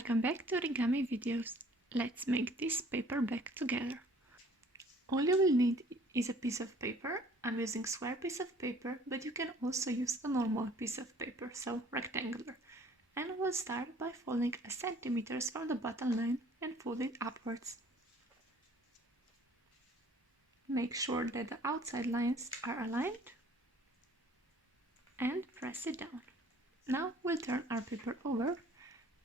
Welcome back to Origami videos. Let's make this paper bag together. All you will need is a piece of paper. I'm using square piece of paper, but you can also use a normal piece of paper, so rectangular. And we'll start by folding a centimeters from the bottom line and fold it upwards. Make sure that the outside lines are aligned and press it down. Now we'll turn our paper over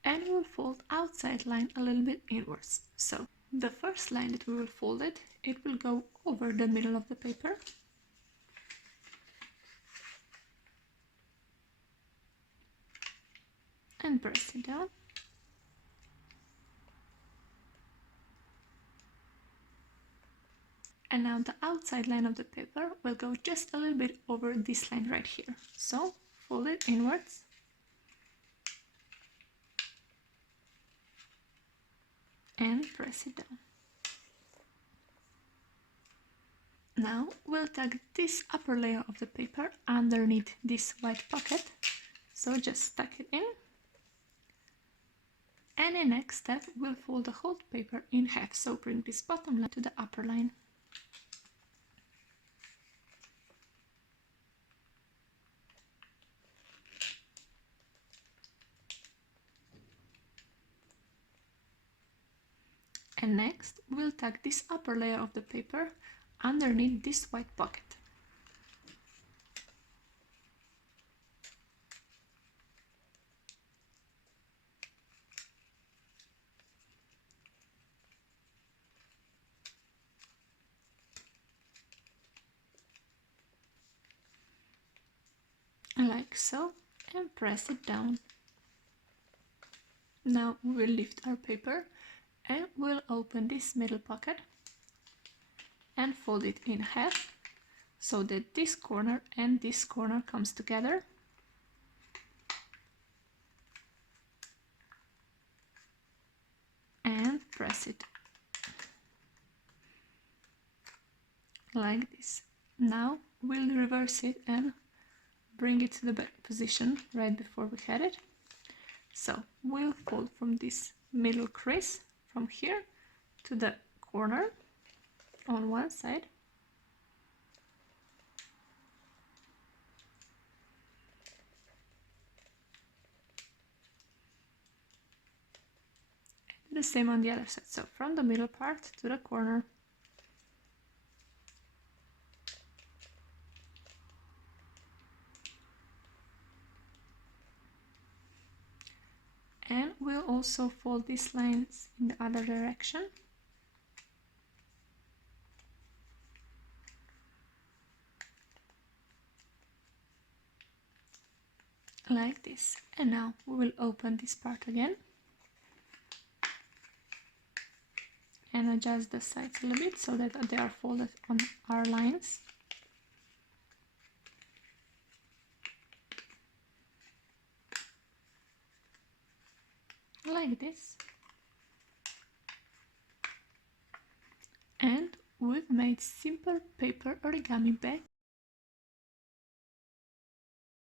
and we'll fold outside line a little bit inwards. So the first line that we will fold it will go over the middle of the paper. And press it down. And now the outside line of the paper will go just a little bit over this line right here. So fold it inwards. And press it down. Now we'll tuck this upper layer of the paper underneath this white pocket. So just tuck it in. And the next step, we'll fold the whole paper in half. So bring this bottom line to the upper line. And next, we'll tuck this upper layer of the paper underneath this white pocket. Like so, and press it down. Now we will lift our paper and we'll open this middle pocket and fold it in half so that this corner and this corner comes together. And press it like this. Now we'll reverse it and bring it to the back position right before we had it. So we'll fold from this middle crease from here to the corner on one side. And the same on the other side. So from the middle part to the corner. And we'll also fold these lines in the other direction. Like this. And now we will open this part again. And adjust the sides a little bit so that they are folded on our lines. Like this. And we've made simple paper origami bag